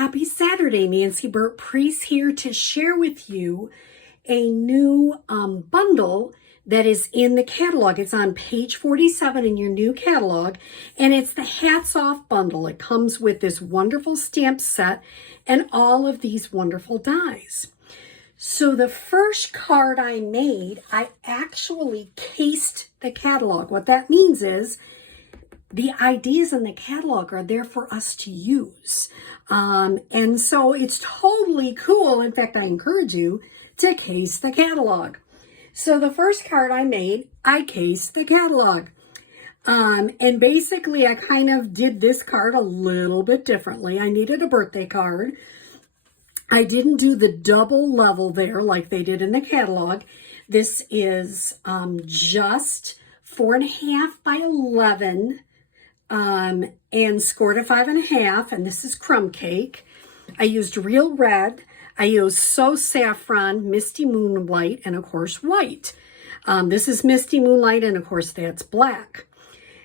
Happy Saturday, Nancy Burt-Preece here to share with you a new bundle that is in the catalog. It's on page 47 in your new catalog, and it's the Hats Off bundle. It comes with this wonderful stamp set and all of these wonderful dies. So the first card I made, I actually cased the catalog. What that means is the ideas in the catalog are there for us to use. And so it's totally cool. In fact, I encourage you to case the catalog. So the first card I made, I cased the catalog. And basically I kind of did this card a little bit differently. I needed a birthday card. I didn't do the double level there like they did in the catalog. This is just 4.5 by 11 and scored at 5.5, and this is crumb cake. I used real red. I used So Saffron, Misty Moonlight, and of course white. This is Misty Moonlight, and of course that's black.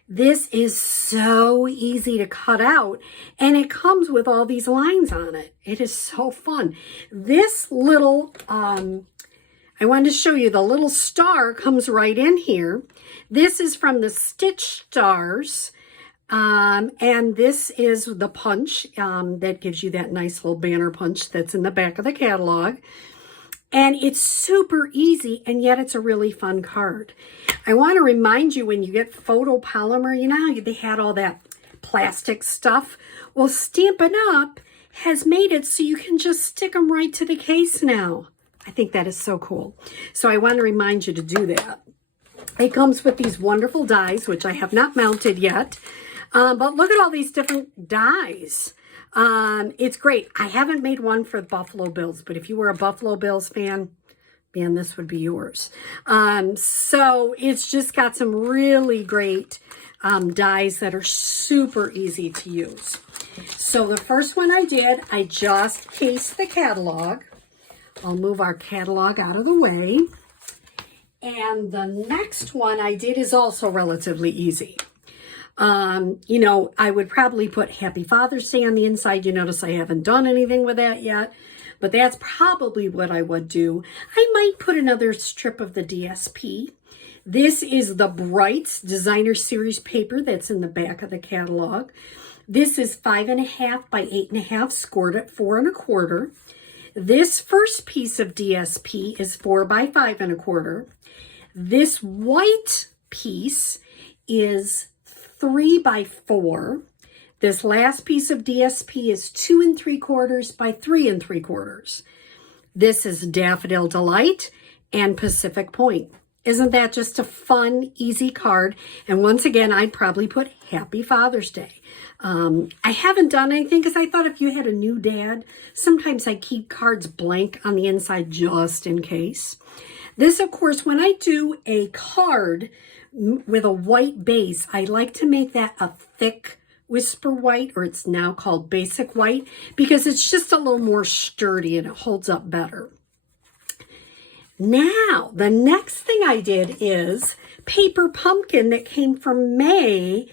This is so easy to cut out, and it comes with all these lines on it. It is so fun. This little, I wanted to show you the little star comes right in here. This is from the Stitch Stars, and this is the punch that gives you that nice little banner punch that's in the back of the catalog. And it's super easy, and yet it's a really fun card. I want to remind you, when you get photopolymer, you know how they had all that plastic stuff? Well, Stampin' Up! Has made it so you can just stick them right to the case now. I think that is so cool. So I want to remind you to do that. It comes with these wonderful dies, which I have not mounted yet. But look at all these different dies. It's great. I haven't made one for the Buffalo Bills, but if you were a Buffalo Bills fan, man, this would be yours. So it's just got some really great dies that are super easy to use. So the first one I did, I just cased the catalog. I'll move our catalog out of the way. And the next one I did is also relatively easy. You know, I would probably put Happy Father's Day on the inside. You notice I haven't done anything with that yet, but that's probably what I would do. I might put another strip of the DSP. This is the Brights Designer Series paper that's in the back of the catalog. This is 5.5 by 8.5, scored at 4.25. This first piece of DSP is 4 by 5.25. This white piece is 3 by 4. This last piece of DSP is 2 3/4 by 3 3/4. This is Daffodil Delight and Pacific Point. Isn't that just a fun, easy card? And once again, I'd probably put Happy Father's Day. I haven't done anything because I thought if you had a new dad, sometimes I keep cards blank on the inside just in case. This, of course, when I do a card with a white base, I like to make that a thick whisper white, or it's now called basic white, because it's just a little more sturdy and it holds up better. Now, the next thing I did is Paper Pumpkin that came from May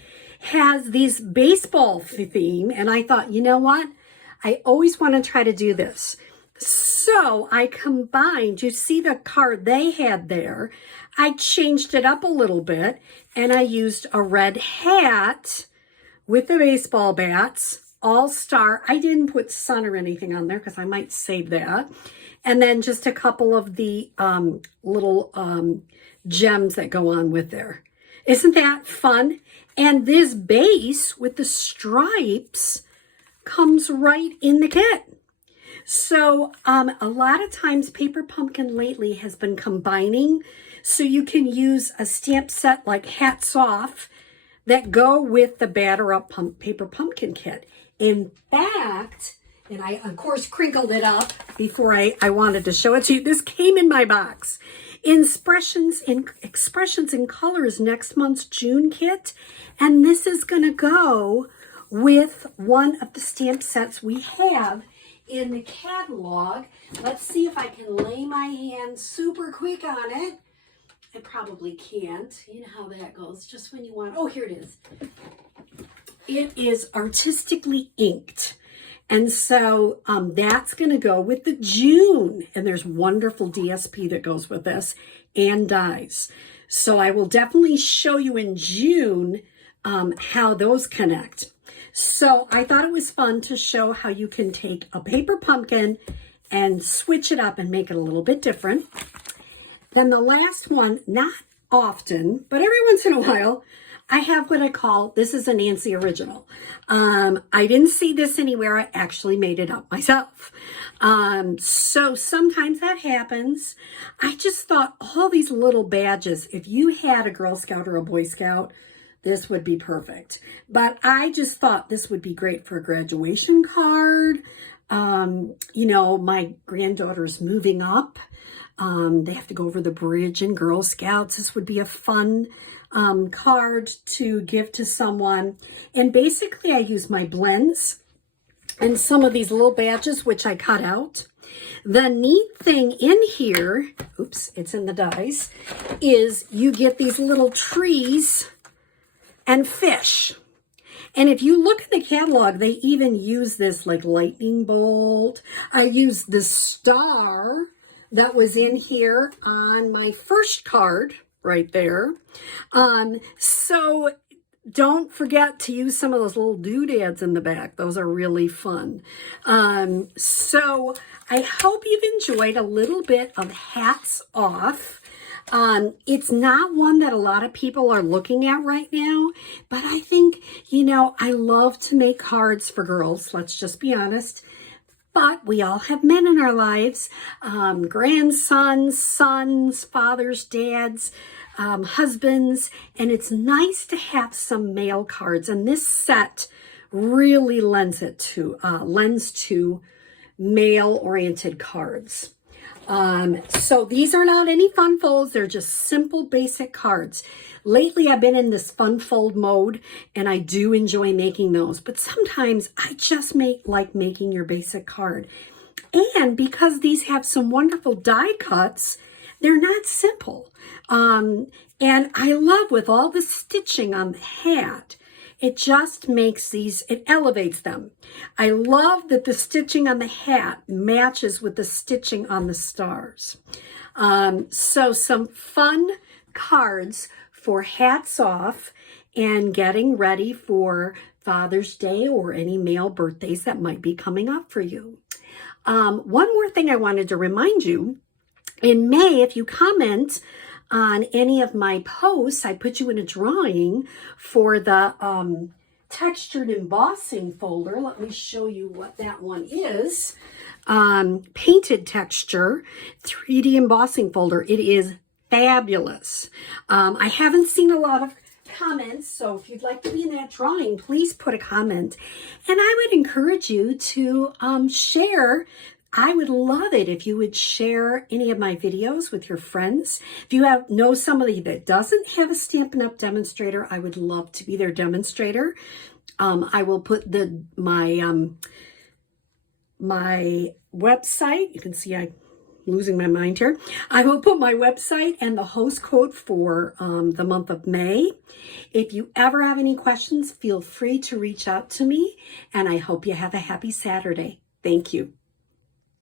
has these baseball theme, and I thought, you know what? I always want to try to do this. So I combined, you see the card they had there, I changed it up a little bit, and I used a red hat with the baseball bats, all-star. I didn't put sun or anything on there because I might save that. And then just a couple of the little gems that go on with there. Isn't that fun? And this base with the stripes comes right in the kit. So a lot of times Paper Pumpkin lately has been combining, so you can use a stamp set like Hats Off that go with the Batter Up Paper Pumpkin kit. In fact, and I of course crinkled it up before I wanted to show it to you. This came in my box. Expressions in Colors, next month's June kit, and this is going to go with one of the stamp sets we have in the catalog. Let's see if I can lay my hand super quick on it. I probably can't. You know how that goes. Just when you want. Oh, here it is. It is artistically inked. And so that's going to go with the June. And there's wonderful DSP that goes with this and dies. So I will definitely show you in June how those connect. So I thought it was fun to show how you can take a paper pumpkin and switch it up and make it a little bit different. Then the last one, not often, but every once in a while, I have what I call, this is a Nancy original. I didn't see this anywhere. I actually made it up myself. So sometimes that happens. I just thought all these little badges, if you had a Girl Scout or a Boy Scout, this would be perfect. But I just thought this would be great for a graduation card. You know, my granddaughter's moving up. They have to go over the bridge in Girl Scouts. This would be a fun card to give to someone. And basically I use my blends and some of these little badges, which I cut out. The neat thing in here, oops, it's in the dies, is you get these little trees and fish. And if you look at the catalog, they even use this like lightning bolt. I used the star that was in here on my first card right there. So don't forget to use some of those little doodads in the back. Those are really fun. So I hope you've enjoyed a little bit of Hats Off. It's not one that a lot of people are looking at right now, but I think, you know, I love to make cards for girls. Let's just be honest. But we all have men in our lives, grandsons, sons, fathers, dads, husbands, and it's nice to have some male cards. And this set really lends to male-oriented cards. So these are not any fun folds. They're just simple, basic cards. Lately, I've been in this fun fold mode, and I do enjoy making those. But sometimes I just like making your basic card. And because these have some wonderful die cuts, they're not simple. And I love with all the stitching on the hat, it just makes these, it elevates them. I love that the stitching on the hat matches with the stitching on the stars. So some fun cards for Hats Off and getting ready for Father's Day or any male birthdays that might be coming up for you. One more thing I wanted to remind you, in May, if you comment on any of my posts, I put you in a drawing for the textured embossing folder. Let me show you what that one is. Painted texture 3D embossing folder. It is fabulous. I haven't seen a lot of comments, so if you'd like to be in that drawing, please put a comment. And I would encourage you to share. I would love it if you would share any of my videos with your friends. If you know somebody that doesn't have a Stampin' Up! Demonstrator, I would love to be their demonstrator. I will put my website. You can see I'm losing my mind here. I will put my website and the host code for the month of May. If you ever have any questions, feel free to reach out to me, and I hope you have a happy Saturday. Thank you.